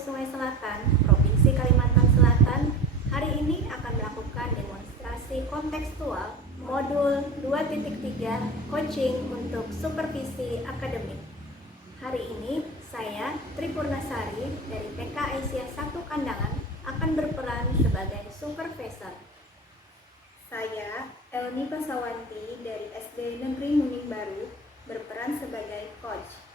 Sungai Selatan, Provinsi Kalimantan Selatan, hari ini akan melakukan demonstrasi kontekstual modul 2.3 coaching untuk supervisi akademik. Hari ini saya Tri Purnasari dari PK Asia 1 Kandangan akan berperan sebagai supervisor. Saya Elmi Pasawanti dari SD Negeri Muning Baru berperan sebagai coach.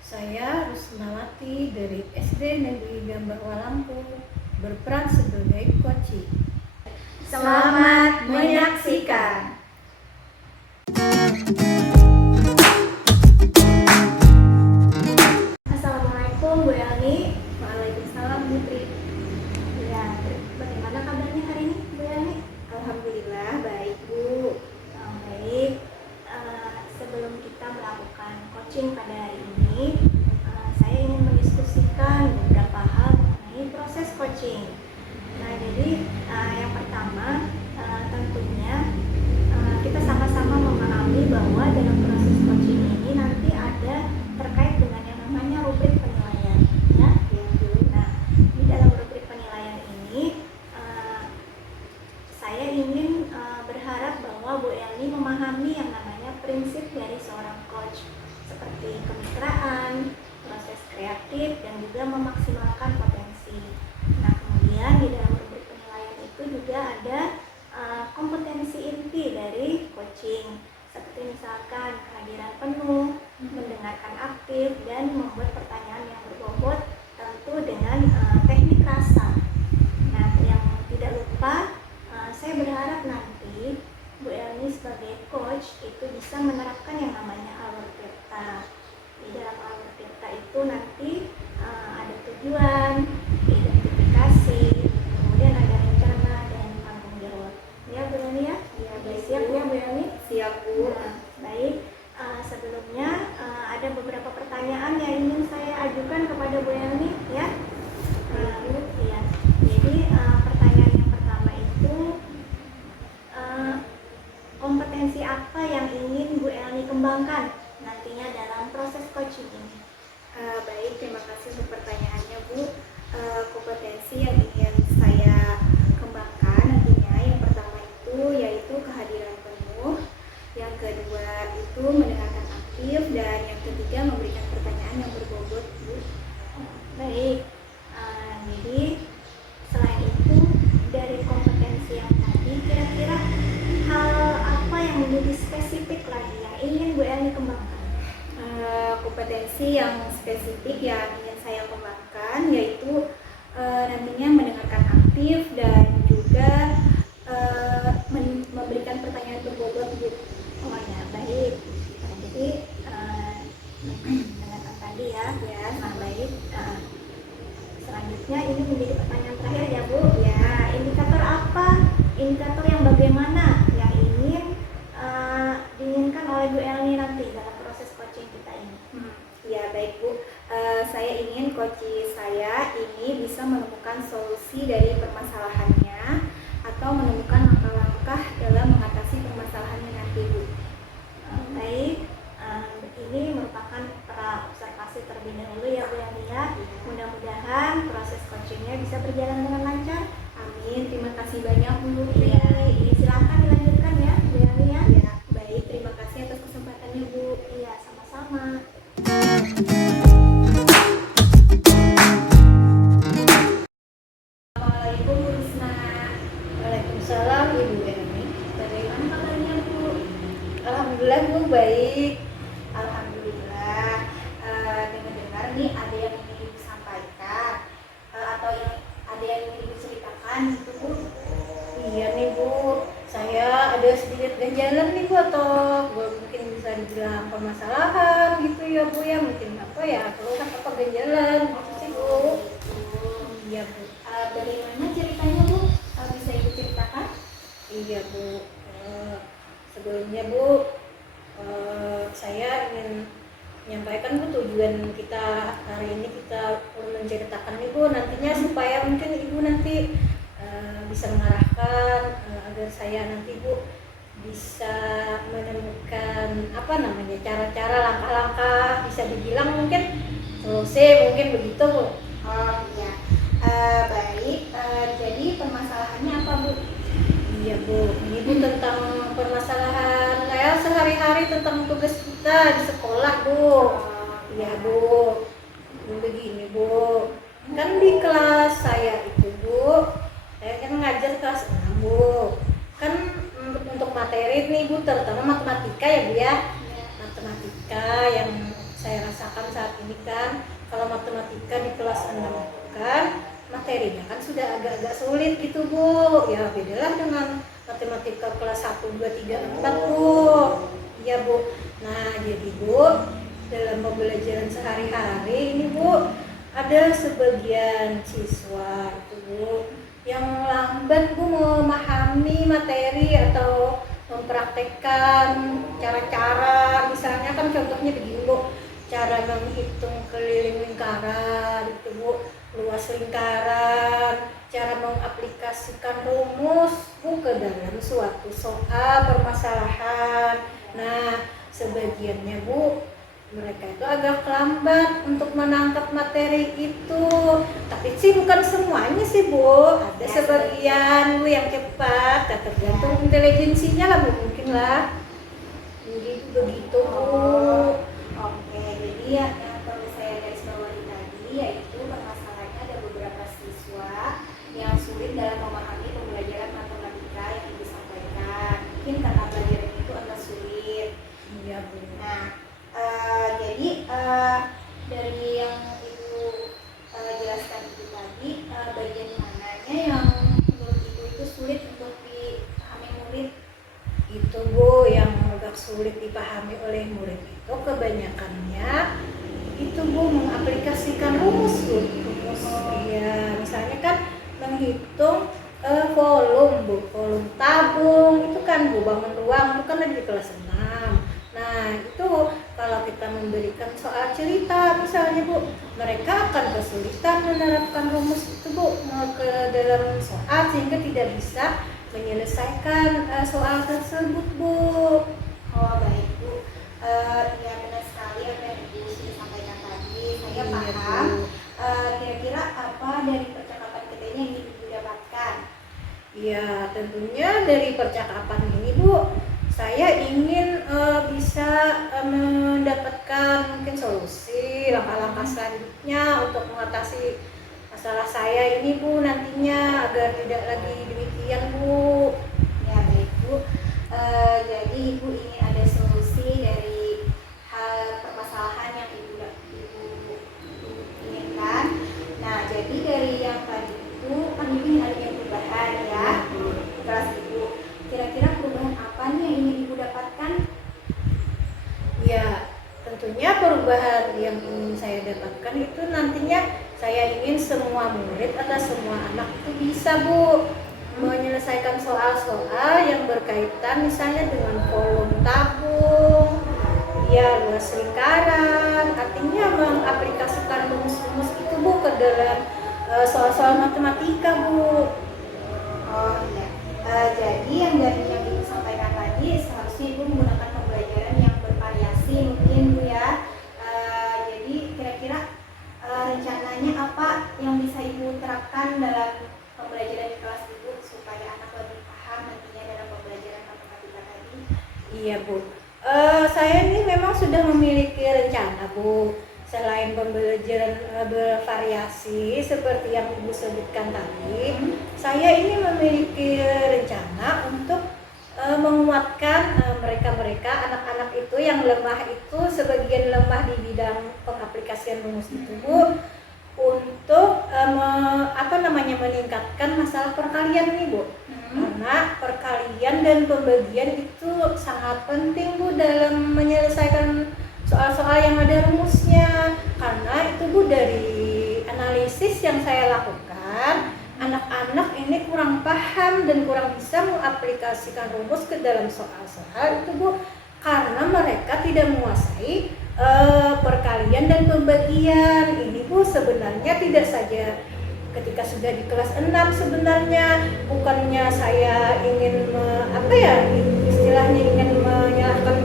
Saya Rusmawati dari SD Negeri Gambarwa Lampung berperan sebagai coach. Selamat menyaksikan. Assalamualaikum Bu Elni. Waalaikumsalam Bu Tri. Ya, bagaimana kabarnya hari ini Bu Elni? Alhamdulillah baik Bu. Baik. Sebelum kita melakukan coaching pada hari ini, saya ingin mendiskusikan beberapa hal mengenai proses coaching. Nah, jadi yang pertama tentunya kita sama-sama memahami bahwa dalam proses coaching ini nanti ada terkait dengan yang namanya rubrik penilaian, ya. Nah, di dalam rubrik penilaian ini saya ingin berharap bahwa Bu Elni memahami yang namanya prinsip dari seorang coach, seperti kemitraan, proses kreatif, dan juga memaksimalkan potensi. Nah, kemudian di dalam rubrik penilaian itu juga ada kompetensi inti dari coaching, seperti misalkan kehadiran penuh, mendengarkan aktif, dan membuat pertanyaan yang berbobot, tentu dengan teknik rasa. Nah, yang tidak lupa, saya berharap nanti Bu Elni sebagai coach itu bisa menerapkan yang namanya alur tirta. Di dalam alur tirta itu nanti ada tujuan, identifikasi, kemudian ada rencana dan tanggung jawab. Ya Bu Elni ya? Ya, Siap ya Bu Elni? Siap Bu. Nah, baik. Sebelumnya ada beberapa pertanyaan yang ingin saya ajukan kepada Bu Elni, ya. Ya. Jadi pertanyaan yang pertama itu, kompetensi apa yang ingin Bu Elni kembangkan nantinya dalam proses coaching ini? Baik, terima kasih untuk pertanyaannya Bu. Kompetensi yang ingin saya kembangkan nantinya yang pertama itu yaitu kehadiran penuh, yang kedua itu mendengarkan aktif, dan yang ketiga memberikan pertanyaan yang berbobot Bu. Baik, jadi selain itu dari kompetensi yang tadi, kira-kira hal apa yang menjadi spesifik lagi yang ingin Bu Elni kembangkan? Kompetensi yang spesifik yang ingin saya kembangkan yaitu nantinya mendengarkan aktif dan juga memberikan pertanyaan berbobot Bu. Oh ya, baik. Jadi dengan tadi ya. Nah, baik. Selanjutnya ini menjadi pertanyaan terakhir ya Bu. Ya, indikator apa? Indikator yang bagaimana yang ingin diinginkan oleh Bu Elni nanti dalam proses coaching kita ini? Ya baik Bu, saya ingin coach saya ini bisa menemukan solusi dari permasalahannya atau menemukan langkah-langkah dalam mengatasi permasalahannya nanti Bu. Baik, ini merupakan observasi terlebih dahulu ya Bu Elni ya. Mudah-mudahan proses coachingnya bisa berjalan dengan lancar. Amin, terima kasih banyak Bu. Ya, ini silahkan dilanjutkan ya Bu Elni ya. Ya, baik, terima kasih atas kesempatannya Bu. Iya, sama-sama. Assalamualaikum Bu Risma. Waalaikumsalam Ibu Elmi. Bagaimana kabarnya Bu? Alhamdulillah Bu baik. Alhamdulillah. Dengar-dengar nih ada yang ingin Ibu sampaikan atau ada yang ingin Ibu ceritakan gitu Bu? Iya nih Bu, saya ada sedikit ganjalan nih Bu, atau mungkin bisa dibilang permasalahan gitu ya Bu ya, mungkin apa ya, keluhan apa ganjalan gitu sih Bu. Iya Bu. Bagaimana ceritanya Bu? Bisa Ibu ceritakan? Iya Bu. Sebelumnya Bu, saya ingin menyampaikan Bu tujuan kita hari ini, kita menceritakan nih Bu nantinya supaya mungkin Ibu nanti bisa mengarahkan agar saya nanti Bu bisa menemukan cara-cara langkah-langkah, bisa dibilang mungkin solusi mungkin begitu Bu. tentang tugas kita di sekolah, Bu. Iya, Bu. Begini, Bu. Kan di kelas saya itu, Bu, saya kan ngajar kelas 6, Bu. Kan untuk materi nih, Bu, terutama matematika ya, Bu ya. Matematika yang saya rasakan saat ini kan, kalau matematika di kelas 6 itu kan materinya kan sudah agak-agak sulit gitu, Bu. Ya bedalah dengan matematika kelas 1, 2, 3, 4, Bu. Iya, Bu. Nah, jadi Bu, dalam pembelajaran sehari-hari ini, Bu, ada sebagian siswa itu, Bu, yang lambat, Bu, memahami materi atau mempraktekkan cara-cara. Misalnya kan contohnya begini, Bu, cara menghitung keliling lingkaran itu, Bu, luas lingkaran, cara mengaplikasikan rumus, Bu, ke dalam suatu soal permasalahan. Nah, sebagiannya, Bu, mereka itu agak lambat untuk menangkap materi itu. Tapi sih bukan semuanya sih, Bu. Ada sebagian, Bu, yang cepat. Tergantung intelijensinya lah, Bu, mungkin lah. Begitu, Bu. Oke, jadi yang perlu saya garis bawahi tadi yaitu permasalahannya ada beberapa siswa yang sulit dalam memahami pembelajaran matematika yang Ibu sampaikan. Mungkin karena pelajaran itu agak sulit. Iya, Bu. Nah, jadi dari yang Ibu jelaskan itu tadi, bagian mananya yang menurut Ibu itu sulit untuk dipahami murid? Itu, Bu, yang agak sulit dipahami oleh murid itu kebanyakannya itu, Bu, mengaplikasikan rumus, Bu. Rumus, ya, misalnya kan menghitung volume, Bu, volume tabung itu kan, Bu, bangun ruang itu kan ada di kelas 6. Nah, itu kalau kita memberikan soal cerita misalnya, Bu, mereka akan kesulitan menerapkan rumus itu, Bu, ke dalam soal sehingga tidak bisa menyelesaikan soal tersebut, Bu. Oh, baik, Bu. Ya, benar sekali apa yang Ibu sudah sampaikan tadi. Saya Iya, paham. Bu. Kira-kira apa dari percakapan kita ini yang Ibu dapatkan? Ya, tentunya dari percakapan ini, Bu, saya ingin bisa mendapatkan mungkin solusi, langkah-langkah selanjutnya untuk mengatasi masalah saya ini, Bu, nantinya agar tidak lagi demikian, Bu. Ya, baik, Bu. Jadi Ibu ingin ada solusi dari hal permasalahan yang Ibu inginkan. Nah, jadi dari yang tadi itu kan Ibu ingin adanya perubahan ya di kelas Ibu. Kira-kira perubahan apa nih yang ingin Ibu dapatkan? Ya, tentunya perubahan yang ingin saya dapatkan itu nantinya saya ingin semua murid atau semua anak itu bisa, Bu, menyelesaikan soal-soal yang berkaitan misalnya dengan volume tabung, ya, luas lingkaran, artinya mengaplikasikan rumus-rumus itu, Bu, ke dalam soal-soal matematika, Bu. Oh iya. Jadi yang dari yang Ibu sampaikan tadi seharusnya Ibu menggunakan pembelajaran yang bervariasi mungkin, Bu ya. Jadi kira-kira rencananya apa yang bisa Ibu terapkan dalam pembelajaran di kelas Ibu supaya anak lebih paham nantinya dalam pembelajaran matematika tadi? Iya, Bu. Saya ini memang sudah memiliki rencana, Bu. Selain pembelajaran bervariasi seperti yang Ibu sebutkan tadi, saya ini memiliki rencana untuk menguatkan mereka-mereka anak-anak itu yang lemah itu, sebagian lemah di bidang pengaplikasian rumus itu, Bu, untuk meningkatkan masalah perkalian nih, Bu. Karena perkalian dan pembagian itu sangat penting, Bu, dalam menyelesaikan soal-soal yang ada rumusnya. Karena itu, Bu, dari analisis yang saya lakukan, anak-anak ini kurang paham dan kurang bisa mengaplikasikan rumus ke dalam soal-soal itu, Bu, karena mereka tidak menguasai perkalian dan pembagian. Ini, Bu, sebenarnya tidak saja ketika sudah di kelas 6, sebenarnya bukannya saya ingin istilahnya ingin menyalahkan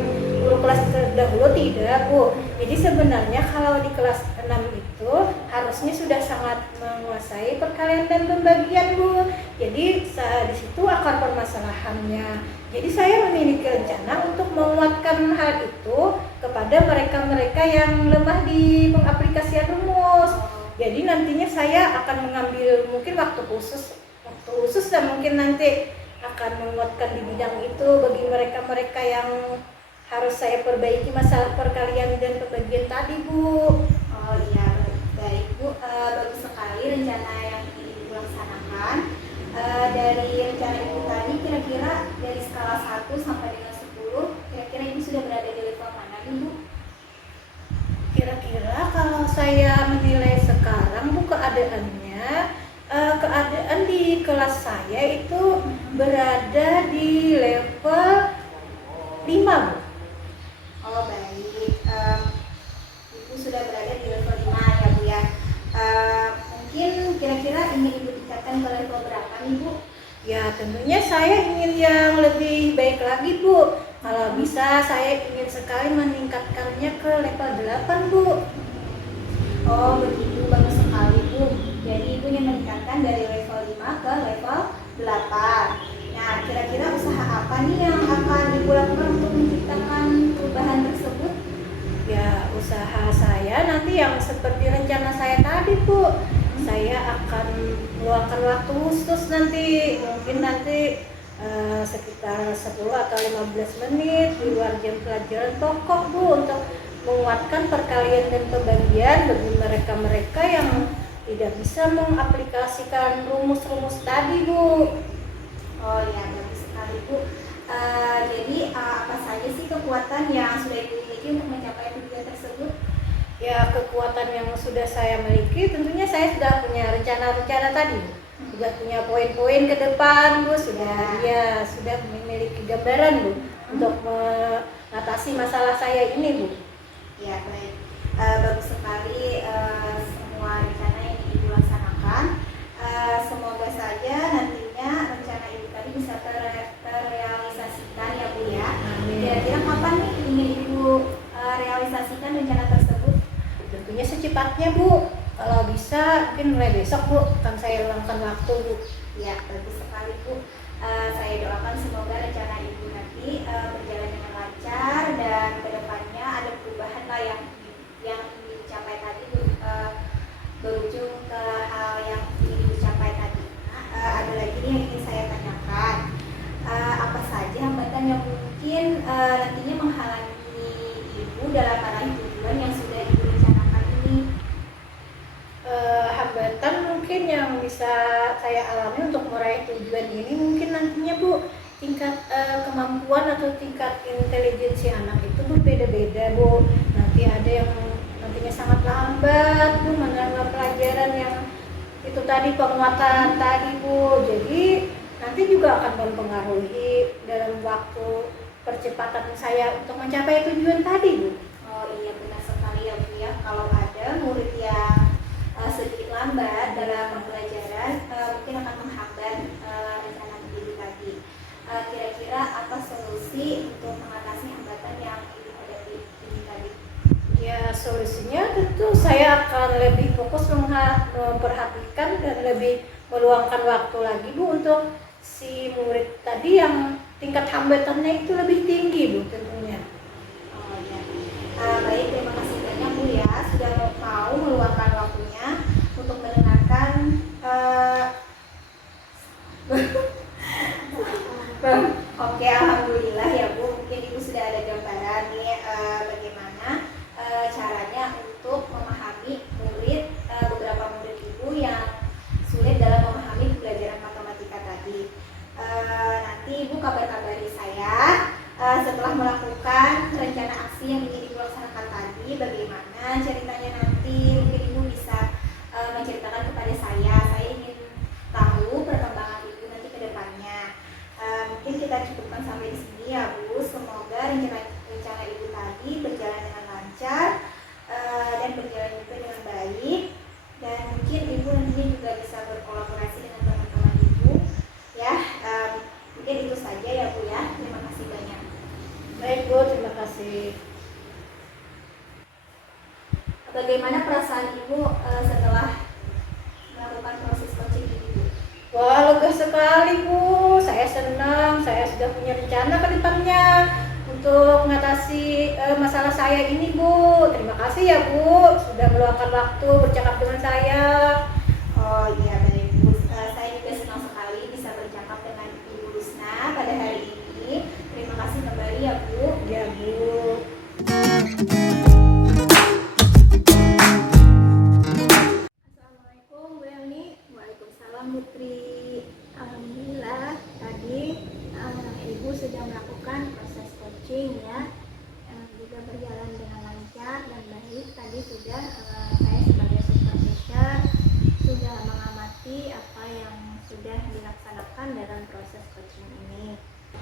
guru kelas terdahulu, tidak, Bu. Jadi sebenarnya kalau di kelas 6 itu harusnya sudah sangat menguasai perkalian dan pembagian Bu. Jadi di situ akar permasalahannya. Jadi saya memiliki rencana untuk menguatkan hal itu kepada mereka-mereka yang lemah di pengaplikasian rumus. Jadi nantinya saya akan mengambil mungkin waktu khusus dan mungkin nanti akan menguatkan di bidang itu bagi mereka-mereka yang harus saya perbaiki masalah perkalian dan pembagian tadi Bu. Oh iya, baik Bu. Bagus sekali rencana yang ingin Ibu laksanakan. Dari rencana Ibu tadi kira-kira dari skala 1 sampai dengan 10, kira-kira Ibu sudah berada di level mana nih Bu? Kira-kira kalau saya menilai sekarang Bu keadaannya, keadaan di kelas saya itu berada di level 5 Bu. Oh baik, Ibu sudah berada di level 5 ya Bu ya. Mungkin kira-kira ingin Ibu tingkatkan ke level berapa nih Bu? Ya tentunya saya ingin yang lebih baik lagi Bu. Kalau bisa saya ingin sekali meningkatkannya ke level 8 Bu. Oh begitu, bagus sekali Bu. Jadi Ibu ingin meningkatkan dari level 5 ke level 8. Nah kira-kira usaha apa nih yang akan Ibu lakukan untuk menciptakan perubahan tersebut? Ya usaha saya nanti yang seperti rencana saya tadi Bu. Saya akan meluangkan waktu khusus nanti, mungkin nanti sekitar 10 atau 15 menit di luar jam pelajaran pokok Bu, untuk menguatkan perkalian dan pembagian bagi mereka-mereka yang tidak bisa mengaplikasikan rumus-rumus tadi Bu. Oh ya, bagus sekali Bu. Jadi apa saja sih kekuatan yang sudah Ibu miliki untuk mencapai tujuan tersebut? Ya kekuatan yang sudah saya miliki tentunya saya sudah punya rencana-rencana tadi, sudah punya poin-poin ke depan Bu, sudah memiliki gambaran Bu untuk mengatasi masalah saya ini Bu. Ya baik, bagus sekali semua rencana yang Ibu laksanakan. Semoga saja nantinya rencana Ibu tadi bisa terrealisasikan ya Bu ya. Kira-kira kapan nih ingin Ibu realisasikan rencana tersebut? Tentunya secepatnya Bu, kalau bisa mungkin mulai besok Bu, akan saya luangkan waktu Bu. Ya bagus sekali Bu. Saya doakan semoga rencana Ibu nanti berjalan dengan lancar dan kedepannya ada perubahan lah yang dicapai tadi berujung ke hal yang ingin dicapai tadi. Ada lagi nih yang ingin saya tanyakan. Apa saja hambatan yang mungkin nantinya menghalangi Ibu dalam meraih tujuan yang sudah Ibu rencanakan ini? Hambatan mungkin yang bisa saya alami untuk meraih tujuan ini mungkin nantinya Bu, tingkat kemampuan atau tingkat intelijensi anak itu berbeda-beda Bu. Nanti ada yang nantinya sangat lambat Bu menerima pelajaran yang itu tadi, penguatan tadi Bu. Jadi nanti juga akan mempengaruhi dalam waktu percepatan saya untuk mencapai tujuan tadi Bu. Oh iya benar sekali ya Bu ya. Kalau ada murid yang sedikit lambat dalam pembelajaran mungkin akan menghambat rencana Ibu tadi. Kira-kira apa solusi untuk mengatasi hambatan yang Ibu hadapi ini tadi? Ya solusinya tentu saya akan lebih fokus memperhatikan dan lebih meluangkan waktu lagi Bu untuk si murid tadi yang tingkat hambatannya itu lebih tinggi Bu tentunya. Oh ya. Baik, terima kasih banyak Bu ya sudah mau meluangkan waktunya untuk mendengarkan Oke, alhamdulillah ya Bu. Mungkin Ibu sudah ada gambaran nih bagaimana caranya untuk memahami beberapa murid Ibu yang sulit dalam memahami pelajaran matematika tadi. Nanti Ibu kabar-kabari saya setelah melakukan rencana aksi yang ingin Ibu laksanakan tadi, bagaimana ceritanya nanti. Mungkin Bu setelah melakukan proses coaching ini Bu? Wah, lega sekali Bu. Saya senang, saya sudah punya rencana ke depannya untuk mengatasi masalah saya ini Bu. Terima kasih ya Bu, sudah meluangkan waktu bercakap dengan saya. Oh iya baik Bu, saya juga senang sekali bisa bercakap dengan Ibu Rusna pada hari ini. Terima kasih kembali ya Bu. Ya Bu. Assalamualaikum Bu Elni. Waalaikumsalam Putri. Alhamdulillah tadi Ibu sudah melakukan proses coaching ya, juga berjalan dengan lancar dan baik. Tadi sudah saya sebagai supervisor sudah mengamati apa yang sudah dilaksanakan dalam proses coaching ini.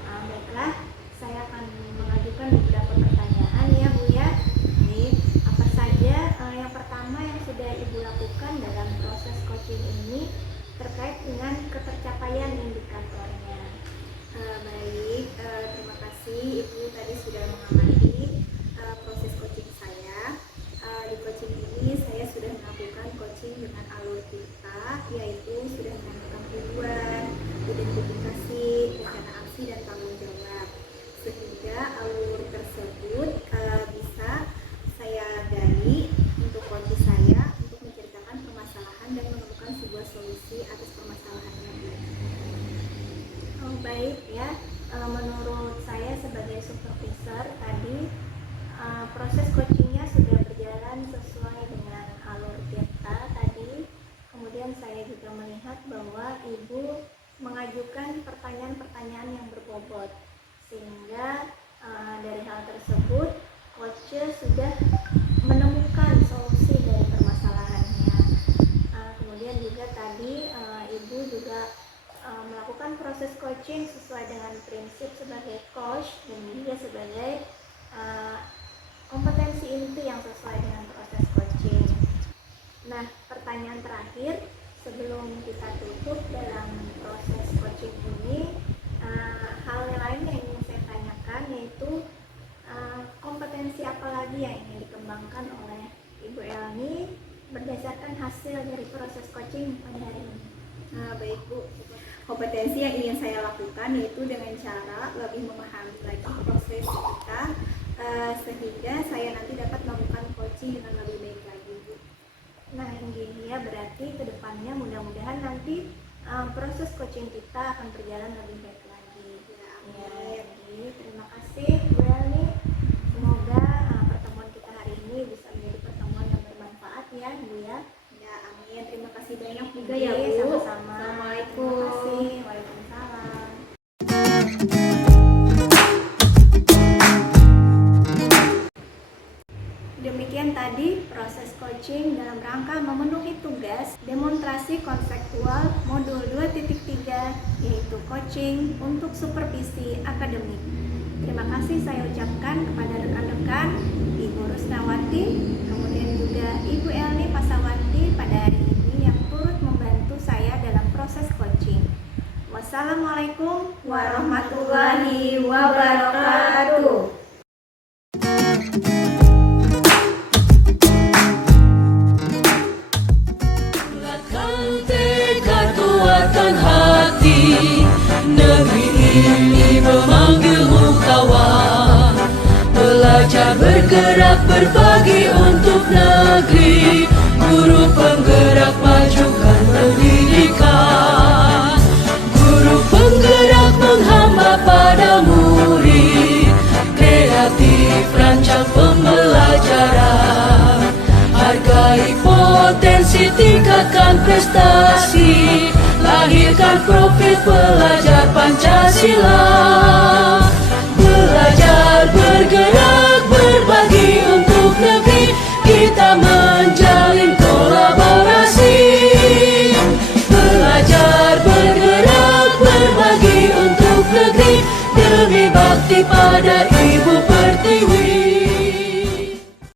Baiklah, saya akan mengajukan beberapa pertanyaan ya Bu ya. Jadi apa saja yang pertama yang sudah Ibu lakukan dalam proses coaching ini terkait dengan ketercapaian indikatornya? Baik, terima kasih Ibu tadi sudah mengamati proses coaching saya. Di coaching ini saya sudah melakukan coaching dengan alur kita, yaitu sudah menentukan tujuan, identifikasi, rencana aksi, dan tanggung jawab. Sehingga alur tersebut bisa saya gali untuk coaching saya untuk menceritakan permasalahan dan menemukan sebuah solusi atas permasalahannya. Oh, baik ya. Menurut saya sebagai supervisor tadi proses coachingnya sudah berjalan sesuai dengan alur kita tadi. Kemudian saya juga melihat bahwa Ibu mengajukan pertanyaan-pertanyaan yang berbobot, sehingga dari hal tersebut coach sudah menemukan solusi dari permasalahannya. Kemudian juga tadi Ibu juga melakukan proses coaching sesuai dengan prinsip sebagai coach dan juga sebagai kompetensi inti yang sesuai dengan proses coaching. Nah, pertanyaan terakhir sebelum kita tutup dalam proses coaching ini, hal lain yang ingin saya tanyakan yaitu kompetensi apa lagi yang ingin dikembangkan oleh Ibu Elni berdasarkan hasil dari proses coaching pada hari ini? Baik Bu, kompetensi yang ingin saya lakukan yaitu dengan cara lebih memahami lagi proses kita, sehingga saya nanti dapat melakukan coaching dengan lebih baik lagi Bu. Nah, ini ya berarti kedepannya mudah-mudahan nanti proses coaching kita akan berjalan lebih baik lagi. Ya, Jadi terima kasih Bu Elni. Semoga pertemuan kita hari ini bisa menjadi pertemuan yang bermanfaat ya Bu ya. Ya, amin. Terima kasih banyak juga ya Bu. Sama-sama. Assalamualaikum. Terima kasih. Waalaikumsalam. Demikian tadi proses coaching dalam rangka memenuhi tugas demonstrasi konseptual modul 2.3 yaitu coaching untuk supervisi akademik. Terima kasih saya ucapkan kepada rekan-rekan Ibu Rusnawati, kemudian juga Ibu Elni Pasawati pada hari ini yang turut membantu saya dalam proses coaching. Wassalamualaikum warahmatullahi wabarakatuh. Kuatkan hati, negeri ini memanggilmu kawan. Belajar bergerak berbagi untuk negeri, guru penggerak majukan pendidikan. Guru penggerak menghamba pada murid, kreatif rancang pembelajaran. Hargai potensi, tingkatkan prestasi, lahirkan profil pelajar Pancasila. Belajar, bergerak, berbagi untuk negeri, kita menjalin kolaborasi. Belajar, bergerak, berbagi untuk negeri, demi bakti pada Ibu Pertiwi.